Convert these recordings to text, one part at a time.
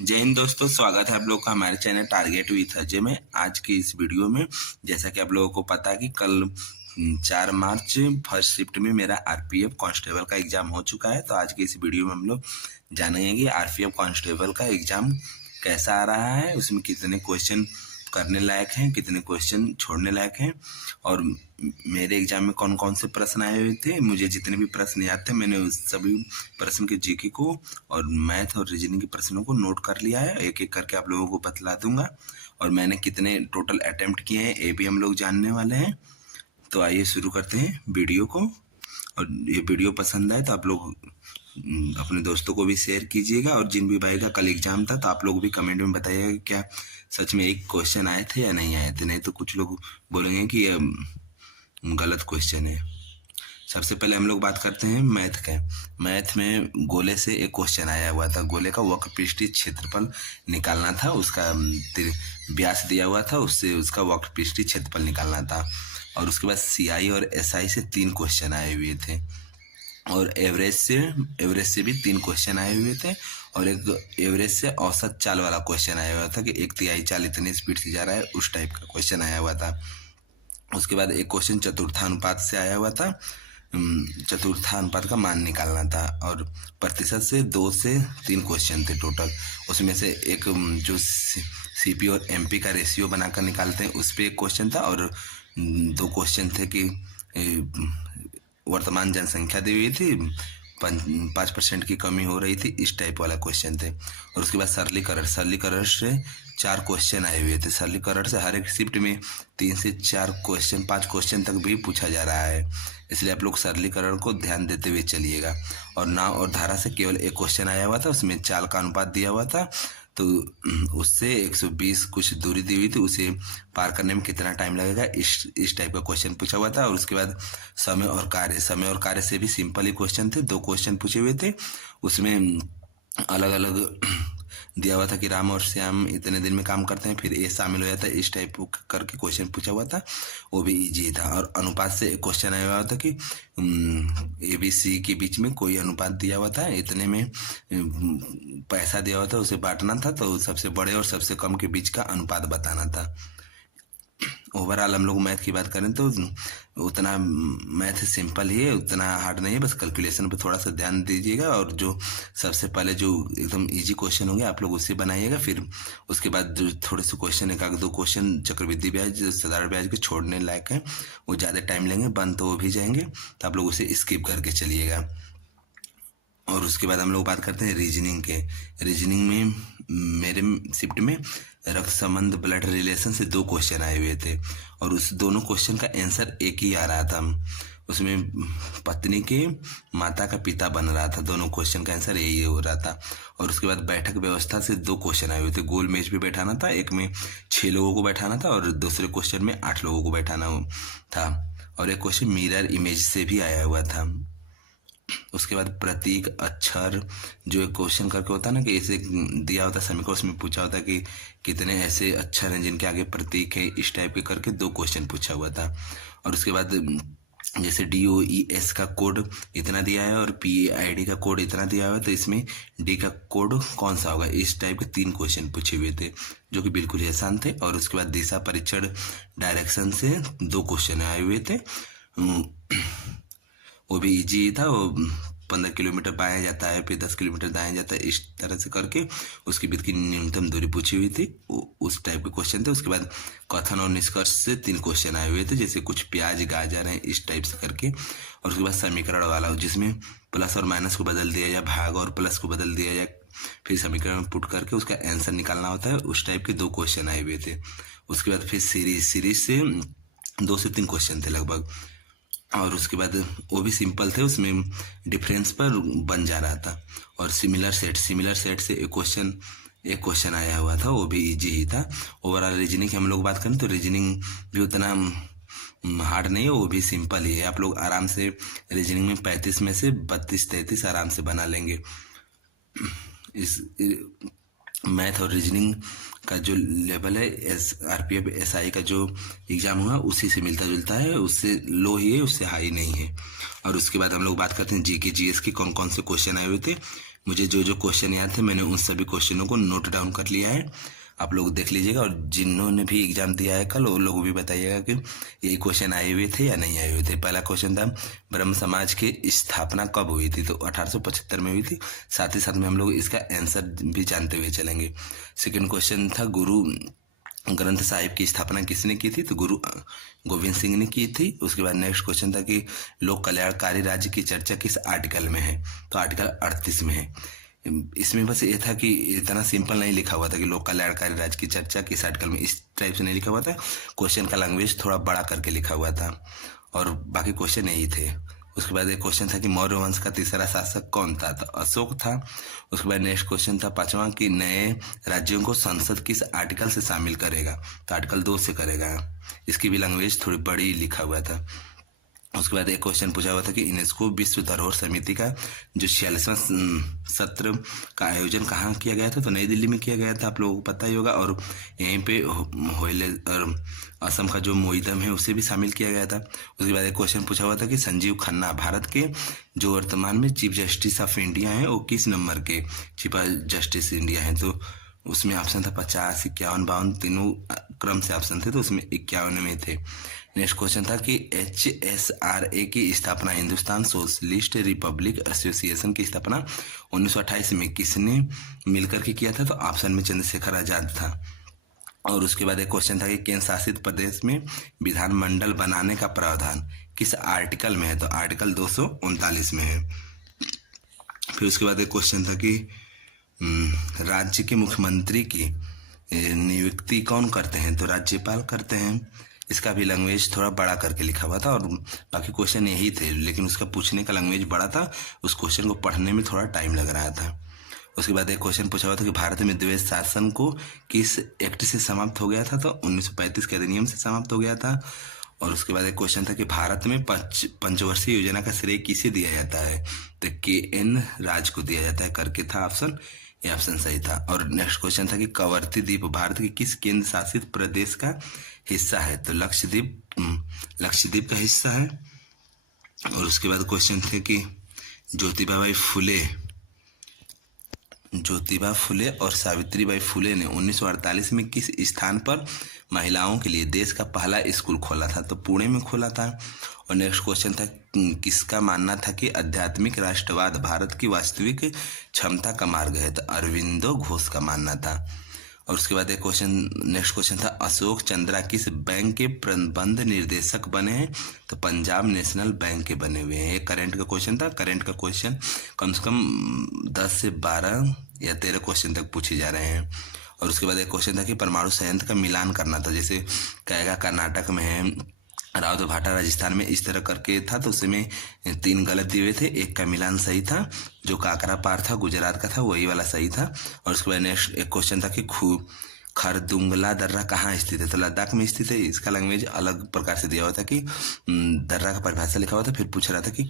जय हिंद दोस्तों, स्वागत है आप लोग का हमारे चैनल टारगेट विथ अजय में। आज की इस वीडियो में जैसा कि आप लोगों को पता है कि कल 4 मार्च फर्स्ट शिफ्ट में मेरा आरपीएफ कांस्टेबल का एग्जाम हो चुका है। तो आज की इस वीडियो में हम लोग जानेंगे कि आरपीएफ कांस्टेबल का एग्जाम कैसा आ रहा है, उसमें कितने क्वेश्चन करने लायक हैं, कितने क्वेश्चन छोड़ने लायक हैं, और मेरे एग्जाम में कौन कौन से प्रश्न आए हुए थे। मुझे जितने भी प्रश्न याद थे मैंने उस सभी प्रश्न के जीके को और मैथ और रीजनिंग के प्रश्नों को नोट कर लिया है। एक एक करके आप लोगों को बतला दूंगा और मैंने कितने टोटल अटेम्प्ट किए हैं ये भी हम लोग जानने वाले हैं। तो आइए शुरू करते हैं वीडियो को। और ये वीडियो पसंद आए तो आप लोग अपने दोस्तों को भी शेयर कीजिएगा। और जिन भी भाई का कल एग्जाम था तो आप लोग भी कमेंट में बताइएगा कि क्या सच में एक क्वेश्चन आए थे या नहीं आए थे। नहीं तो कुछ लोग बोलेंगे कि ये गलत क्वेश्चन है। सबसे पहले हम लोग बात करते हैं मैथ के। मैथ में गोले से एक क्वेश्चन आया हुआ था। गोले का वक्रपृष्ठीय क्षेत्रफल निकालना था, उसका व्यास दिया हुआ था, उससे उसका वक्रपृष्ठीय क्षेत्रफल निकालना था। और उसके बाद सीआई और एसआई से 3 क्वेश्चन आए हुए थे। और एवरेज से भी 3 क्वेश्चन आए हुए थे। और एक एवरेज से औसत चाल वाला क्वेश्चन आया हुआ था कि 1/3 चाल इतनी स्पीड से जा रहा है, उस टाइप का क्वेश्चन आया हुआ था। उसके बाद एक क्वेश्चन चतुर्थानुपात से आया हुआ था। चतुर्थानुपात का मान निकालना था। और प्रतिशत से 2 से 3 क्वेश्चन थे टोटल। उसमें से एक जो सीपी और एमपी का रेशियो बनाकर निकालते हैं उस पर एक क्वेश्चन था। और 2 क्वेश्चन थे कि वर्तमान जनसंख्या दी हुई थी, 5% की कमी हो रही थी, इस टाइप वाला क्वेश्चन थे। और उसके बाद सरलीकरण से 4 क्वेश्चन आए हुए थे। सरलीकरण से हर एक शिफ्ट में 3 से 4 क्वेश्चन, 5 क्वेश्चन तक भी पूछा जा रहा है, इसलिए आप लोग सरलीकरण को ध्यान देते हुए चलिएगा। और नाव और धारा से केवल एक क्वेश्चन आया हुआ था, उसमें चाल का अनुपात दिया हुआ था। तो उससे 120 कुछ दूरी दी हुई थी, उसे पार करने में कितना टाइम लगेगा, इस टाइप का क्वेश्चन पूछा हुआ था। और उसके बाद समय और कार्य से भी सिंपल ही क्वेश्चन थे। 2 क्वेश्चन पूछे हुए थे, उसमें अलग अलग दिया हुआ था कि राम और श्याम इतने दिन में काम करते हैं, फिर ये शामिल हो जाता है, इस टाइप करके क्वेश्चन पूछा हुआ था, वो भी इजी था। और अनुपात से एक क्वेश्चन आया हुआ था कि ए बी सी के बीच में कोई अनुपात दिया हुआ था, इतने में पैसा दिया हुआ था, उसे बांटना था, तो सबसे बड़े और सबसे कम के बीच का अनुपात बताना था। ओवरऑल हम लोग मैथ की बात करें तो उतना मैथ सिंपल ही है, उतना हार्ड नहीं है, बस कैलकुलेशन पे थोड़ा सा ध्यान दीजिएगा। और जो सबसे पहले जो एकदम इजी क्वेश्चन होंगे आप लोग उससे बनाइएगा। फिर उसके बाद जो थोड़े से क्वेश्चन, 1-2 क्वेश्चन चक्रवृद्धि ब्याज, जो साधारण ब्याज के छोड़ने लायक हैं, वो ज़्यादा टाइम लेंगे, बंद तो वो भी जाएंगे, तो आप लोग उसे स्किप करके चलिएगा। और उसके बाद हम लोग बात करते हैं रीजनिंग के। रीजनिंग में मेरे शिफ्ट में रक्त संबंध, ब्लड रिलेशन से 2 क्वेश्चन आए हुए थे। और उस दोनों क्वेश्चन का आंसर एक ही आ रहा था। उसमें पत्नी के माता का पिता बन रहा था, दोनों क्वेश्चन का आंसर यही हो रहा था। और उसके बाद बैठक व्यवस्था से 2 क्वेश्चन आए हुए थे। गोल मेज पे बैठाना था, एक में 6 लोगों को बैठाना था और दूसरे क्वेश्चन में 8 लोगों को बैठाना था। और एक क्वेश्चन मिरर इमेज से भी आया हुआ था। उसके बाद प्रतीक, अक्षर, जो एक क्वेश्चन करके होता है ना कि ऐसे दिया होता है समीकरण, उसमें पूछा होता है कि कितने ऐसे अक्षर हैं जिनके आगे प्रतीक है, इस टाइप के करके 2 क्वेश्चन पूछा हुआ था। और उसके बाद जैसे DOES का कोड इतना दिया है और PID का कोड इतना दिया हुआ है, तो इसमें D का कोड कौन सा होगा, इस टाइप के 3 क्वेश्चन पूछे हुए थे, जो कि बिल्कुल ही आसान थे। और उसके बाद दिशा परीक्षण, डायरेक्शन से 2 क्वेश्चन आए हुए थे, वो भी इजी था। वो 15 किलोमीटर बाएं जाता है, फिर 10 किलोमीटर दाएं जाता है, इस तरह से करके उसके बीच की न्यूनतम दूरी पूछी हुई थी, उस टाइप के क्वेश्चन थे। उसके बाद कथन और निष्कर्ष से 3 क्वेश्चन आए हुए थे, जैसे कुछ प्याज गाजर हैं, इस टाइप से करके। और उसके बाद समीकरण वाला, जिसमें प्लस और माइनस को बदल दिया जाए, भाग और प्लस को बदल दिया जाए, फिर समीकरण पुट करके उसका आंसर निकालना होता है, उस टाइप के 2 क्वेश्चन आए हुए थे। उसके बाद फिर सीरीज से 2 से 3 क्वेश्चन थे लगभग। और उसके बाद वो भी सिंपल थे, उसमें डिफरेंस पर बन जा रहा था। और सिमिलर सेट से एक क्वेश्चन आया हुआ था, वो भी इजी ही था। ओवरऑल रीजनिंग की हम लोग बात करें तो रीजनिंग भी उतना हार्ड नहीं है, वो भी सिंपल ही है। आप लोग आराम से रीजनिंग में 35 में से 32-33 आराम से बना लेंगे। इस मैथ और रीजनिंग का जो लेवल है आरपीएफ एसआई का जो एग्जाम हुआ उसी से मिलता जुलता है, उससे लो ही है, उससे हाई नहीं है। और उसके बाद हम लोग बात करते हैं जीके जीएस की कौन कौन से क्वेश्चन आए हुए थे। मुझे जो जो क्वेश्चन याद थे मैंने उन सभी क्वेश्चनों को नोट डाउन कर लिया है। आप लोग देख लीजिएगा, और जिन्होंने भी एग्जाम दिया है कल वो लोग भी बताइएगा कि यही क्वेश्चन आए हुए थे या नहीं आए हुए थे। पहला क्वेश्चन था ब्रह्म समाज की स्थापना कब हुई थी, तो 1875 में हुई थी। साथ ही साथ में हम लोग इसका आंसर भी जानते हुए चलेंगे। सेकंड क्वेश्चन था गुरु ग्रंथ साहिब की स्थापना किसने की थी, तो गुरु गोविंद सिंह ने की थी। उसके बाद नेक्स्ट क्वेश्चन था कि लोक कल्याणकारी राज्य की चर्चा किस आर्टिकल में है, तो आर्टिकल 38 में है। इसमें बस ये था कि इतना सिंपल नहीं लिखा हुआ था कि लोक कल्याणकारी राज्य की चर्चा किस आर्टिकल में, इस टाइप से नहीं लिखा हुआ था। क्वेश्चन का लैंग्वेज थोड़ा बड़ा करके लिखा हुआ था, और बाकी क्वेश्चन यही थे। उसके बाद एक क्वेश्चन था कि मौर्य वंश का तीसरा शासक कौन था, तो अशोक था। उसके बाद नेक्स्ट क्वेश्चन था पांचवा कि नए राज्यों को संसद किस आर्टिकल से शामिल करेगा, तो आर्टिकल 2 से करेगा। इसकी भी लैंग्वेज थोड़ी बड़ी लिखा हुआ था। उसके बाद एक क्वेश्चन पूछा हुआ था कि यूनेस्को विश्व धरोहर समिति का जो 46वां सत्र का आयोजन कहाँ किया गया था, तो नई दिल्ली में किया गया था, आप लोगों को पता ही होगा। और यहीं पे होइले और असम का जो मोइदम है उसे भी शामिल किया गया था। उसके बाद एक क्वेश्चन पूछा हुआ था कि संजीव खन्ना भारत के जो वर्तमान में चीफ जस्टिस ऑफ इंडिया हैं वो किस नंबर के चीफ जस्टिस इंडिया हैं, तो उसमें ऑप्शन था 50, 51, 52, तीनों क्रम से ऑप्शन थे, तो उसमें 51 में थे। नेक्स्ट क्वेश्चन था कि HSRA की स्थापना हिंदुस्तान सोशलिस्ट रिपब्लिक एसोसिएशन की स्थापना 1928 में किसने मिलकर के किया था, तो ऑप्शन में चंद्रशेखर आजाद था। और उसके बाद एक क्वेश्चन था कि केंद्र शासित प्रदेश में विधानमंडल बनाने का प्रावधान किस आर्टिकल में है, तो आर्टिकल 239 में है। फिर उसके बाद एक क्वेश्चन था कि राज्य के मुख्यमंत्री की नियुक्ति कौन करते हैं, तो राज्यपाल करते हैं। इसका भी लैंग्वेज थोड़ा बड़ा करके लिखा हुआ था, और बाकी क्वेश्चन यही थे, लेकिन उसका पूछने का लैंग्वेज बड़ा था, उस क्वेश्चन को पढ़ने में थोड़ा टाइम लग रहा था। उसके बाद एक क्वेश्चन पूछा हुआ था कि भारत में द्वैध शासन को किस एक्ट से समाप्त हो गया था, तो 1935 के अधिनियम से समाप्त हो गया था। और उसके बाद एक क्वेश्चन था कि भारत में पंचवर्षीय योजना का श्रेय किसे दिया जाता है, तो KN राज को दिया जाता है करके था ऑप्शन, ये ऑप्शन सही था। और नेक्स्ट क्वेश्चन था कि कवरती द्वीप भारत के किस केंद्र शासित प्रदेश का हिस्सा है, तो लक्षद्वीप का हिस्सा है। और उसके बाद क्वेश्चन थे कि ज्योतिबा फुले और सावित्रीबाई फुले ने 1948 में किस स्थान पर महिलाओं के लिए देश का पहला स्कूल खोला था, तो पुणे में खोला था। और नेक्स्ट क्वेश्चन था किसका मानना था कि आध्यात्मिक राष्ट्रवाद भारत की वास्तविक क्षमता का मार्ग है, तो अरविंदो घोष का मानना था। और उसके बाद एक नेक्स्ट क्वेश्चन था अशोक चंद्रा किस बैंक के प्रबंध निर्देशक बने हैं, तो पंजाब नेशनल बैंक के बने हुए हैं। ये करंट का क्वेश्चन था। करंट का क्वेश्चन कम से कम 10 से 12 या 13 क्वेश्चन तक पूछे जा रहे हैं। और उसके बाद एक क्वेश्चन था कि परमाणु संयंत्र का मिलान करना था, जैसे कैगा कर्नाटक में है, राउत भाटा राजस्थान में, इस तरह करके था, तो उसमें 3 गलत दिए हुए थे, एक का मिलान सही था, जो काकरा पार था गुजरात का था वही वाला सही था। और उसके बाद नेक्स्ट एक क्वेश्चन था कि खरदुंगला दर्रा कहाँ स्थित है, तो लद्दाख में स्थित है। इसका लैंग्वेज अलग प्रकार से दिया हुआ था कि दर्रा का परिभाषा लिखा हुआ था, फिर पूछ रहा था कि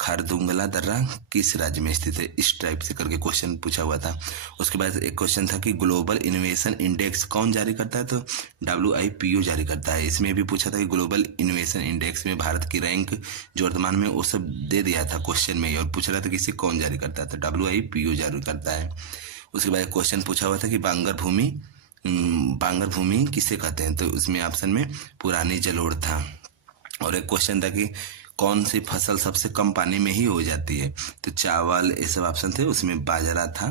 खरदुंगला दर्रा किस राज्य में स्थित है, इस टाइप से करके क्वेश्चन पूछा हुआ था। उसके बाद एक क्वेश्चन था कि ग्लोबल इनोवेशन इंडेक्स कौन जारी करता है, तो WIPO जारी करता है। इसमें भी पूछा था कि ग्लोबल इनोवेशन इंडेक्स में भारत की रैंक जो वर्तमान में वो सब दे दिया था क्वेश्चन में, और पूछ रहा था कि इसे कौन जारी करता है, तो WIPO जारी करता है। उसके बाद क्वेश्चन पूछा हुआ था कि बांगर भूमि किसे कहते हैं, तो उसमें ऑप्शन में पुरानी जलोढ़ था। और एक क्वेश्चन था कि कौन सी फसल सबसे कम पानी में ही हो जाती है, तो चावल, ये सब ऑप्शन थे, उसमें बाजरा था,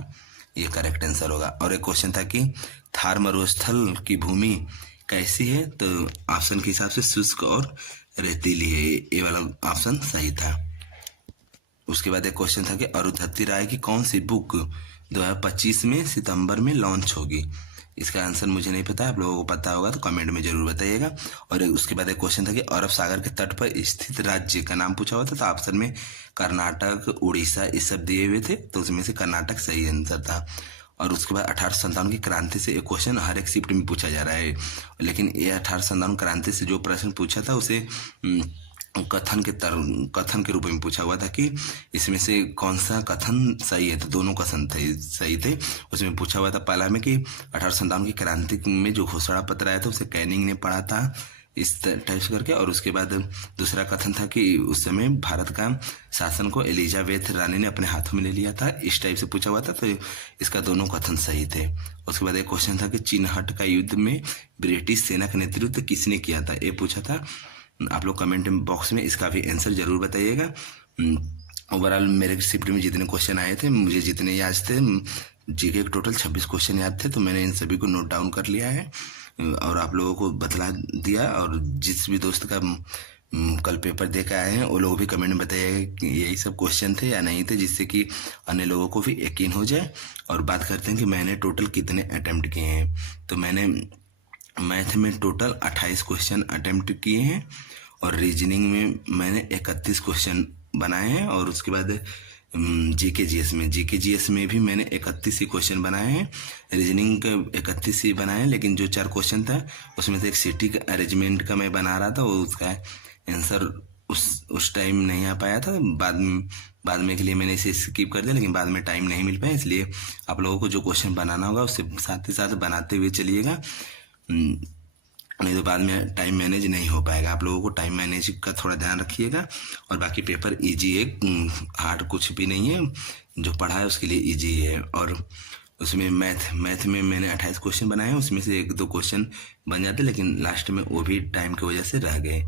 ये करेक्ट आंसर होगा। और एक क्वेश्चन था कि थार मरुस्थल की भूमि कैसी है, तो ऑप्शन के हिसाब से शुष्क और रेतीली है, ये वाला ऑप्शन सही था। उसके बाद एक क्वेश्चन था कि अरुंधति राय की कौन सी बुक 2025 में सितंबर में लॉन्च होगी, इसका आंसर मुझे नहीं पता, आप लोगों को पता होगा तो कमेंट में जरूर बताइएगा। और उसके बाद एक क्वेश्चन था कि अरब सागर के तट पर स्थित राज्य का नाम पूछा हुआ था, तो ऑप्शन में कर्नाटक, उड़ीसा, ये सब दिए हुए थे, तो उसमें से कर्नाटक सही आंसर था। और उसके बाद 1857 की क्रांति से एक क्वेश्चन हर एक शिफ्ट में पूछा जा रहा है, लेकिन ये 1857 क्रांति से जो प्रश्न पूछा था उसे कथन के रूप में पूछा हुआ था कि इसमें से कौन सा कथन सही है, तो दोनों कथन सही थे। उसमें पूछा हुआ था पहला में कि 1857 की क्रांति में जो घोषणा पत्र आया था उसे कैनिंग ने पढ़ा था, इस टाइप से करके। और उसके बाद दूसरा कथन था कि उस समय भारत का शासन को एलिजाबेथ रानी ने अपने हाथों में ले लिया था, इस टाइप से पूछा हुआ था। तो इसका दोनों कथन सही थे। उसके बाद एक क्वेश्चन था कि चिनहट का युद्ध में ब्रिटिश सेना का नेतृत्व किसने किया था, ये पूछा था। आप लोग कमेंट बॉक्स में इसका भी आंसर जरूर बताइएगा। ओवरऑल मेरे शिफ्ट में जितने क्वेश्चन आए थे, मुझे जितने याद थे, जीके के टोटल 26 क्वेश्चन याद थे, तो मैंने इन सभी को नोट डाउन कर लिया है और आप लोगों को बतला दिया। और जिस भी दोस्त का कल पेपर दे के आए हैं वो लोग भी कमेंट में बताइएगा कि यही सब क्वेश्चन थे या नहीं थे, जिससे कि अन्य लोगों को भी यकीन हो जाए। और बात करते हैं कि मैंने टोटल कितने अटेम्प्ट किए हैं। तो मैंने मैथ में टोटल 28 क्वेश्चन अटेम्प्ट किए हैं और रीजनिंग में मैंने 31 क्वेश्चन बनाए हैं। और उसके बाद जीके जीएस में भी मैंने 31 ही क्वेश्चन बनाए हैं। रीजनिंग का 31 ही बनाए हैं, लेकिन जो 4 क्वेश्चन था उसमें से एक सिटी का अरेंजमेंट का मैं बना रहा था, वो उसका आंसर उस टाइम नहीं आ पाया था। बाद में के लिए मैंने इसे स्किप कर दिया, लेकिन बाद में टाइम नहीं मिल पाया। इसलिए आप लोगों को जो क्वेश्चन बनाना होगा उससे साथ ही साथ बनाते हुए चलिएगा, नहीं तो बाद में टाइम मैनेज नहीं हो पाएगा। आप लोगों को टाइम मैनेज का थोड़ा ध्यान रखिएगा। और बाकी पेपर इजी है, हार्ड कुछ भी नहीं है, जो पढ़ा है उसके लिए इजी है। और उसमें मैथ में मैंने 28 क्वेश्चन बनाए हैं, उसमें से 1-2 क्वेश्चन बन जाते, लेकिन लास्ट में वो भी टाइम की वजह से रह गए।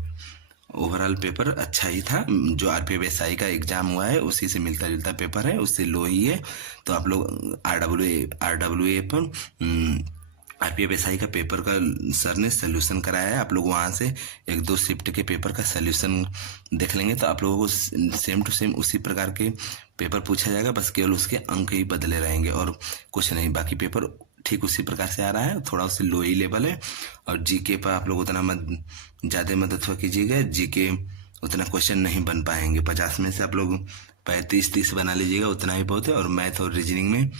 ओवरऑल पेपर अच्छा ही था। जो RPF का एग्जाम हुआ है उसी से मिलता जुलता पेपर है, उससे लो ही है। तो आप लोग RWA पर RPF का पेपर का सर ने सोल्यूशन कराया है, आप लोग वहाँ से 1-2 शिफ्ट के पेपर का सोल्यूशन देख लेंगे तो आप लोगों को सेम टू सेम उसी प्रकार के पेपर पूछा जाएगा, बस केवल उसके अंक ही बदले रहेंगे और कुछ नहीं। बाकी पेपर ठीक उसी प्रकार से आ रहा है, थोड़ा उससे लो ही लेवल है। और जीके पर आप लोग उतना ज़्यादा मदद कीजिएगा, जीके उतना क्वेश्चन नहीं बन पाएंगे। 50 में से आप लोग 35-30 बना लीजिएगा, उतना ही बहुत है। और मैथ और रीजनिंग में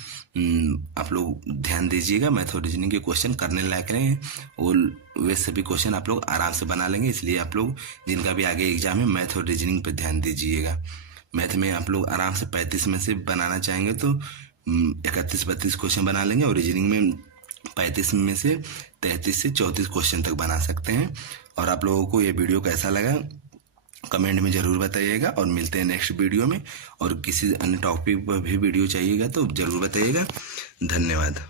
आप लोग ध्यान दीजिएगा, मैथ और रीजनिंग के क्वेश्चन करने लायक रहे हैं, वो वे सभी क्वेश्चन आप लोग आराम से बना लेंगे। इसलिए आप लोग जिनका भी आगे एग्जाम है मैथ और रीजनिंग पर ध्यान दीजिएगा। मैथ में आप लोग आराम से 35 में से बनाना चाहेंगे तो 31-32 क्वेश्चन बना लेंगे, और रीजनिंग में 35 में से 33 से 34 क्वेश्चन तक बना सकते हैं। और आप लोगों को ये वीडियो कैसा लगा कमेंट में ज़रूर बताइएगा, और मिलते हैं नेक्स्ट वीडियो में। और किसी अन्य टॉपिक पर भी वीडियो चाहिएगा तो ज़रूर बताइएगा। धन्यवाद।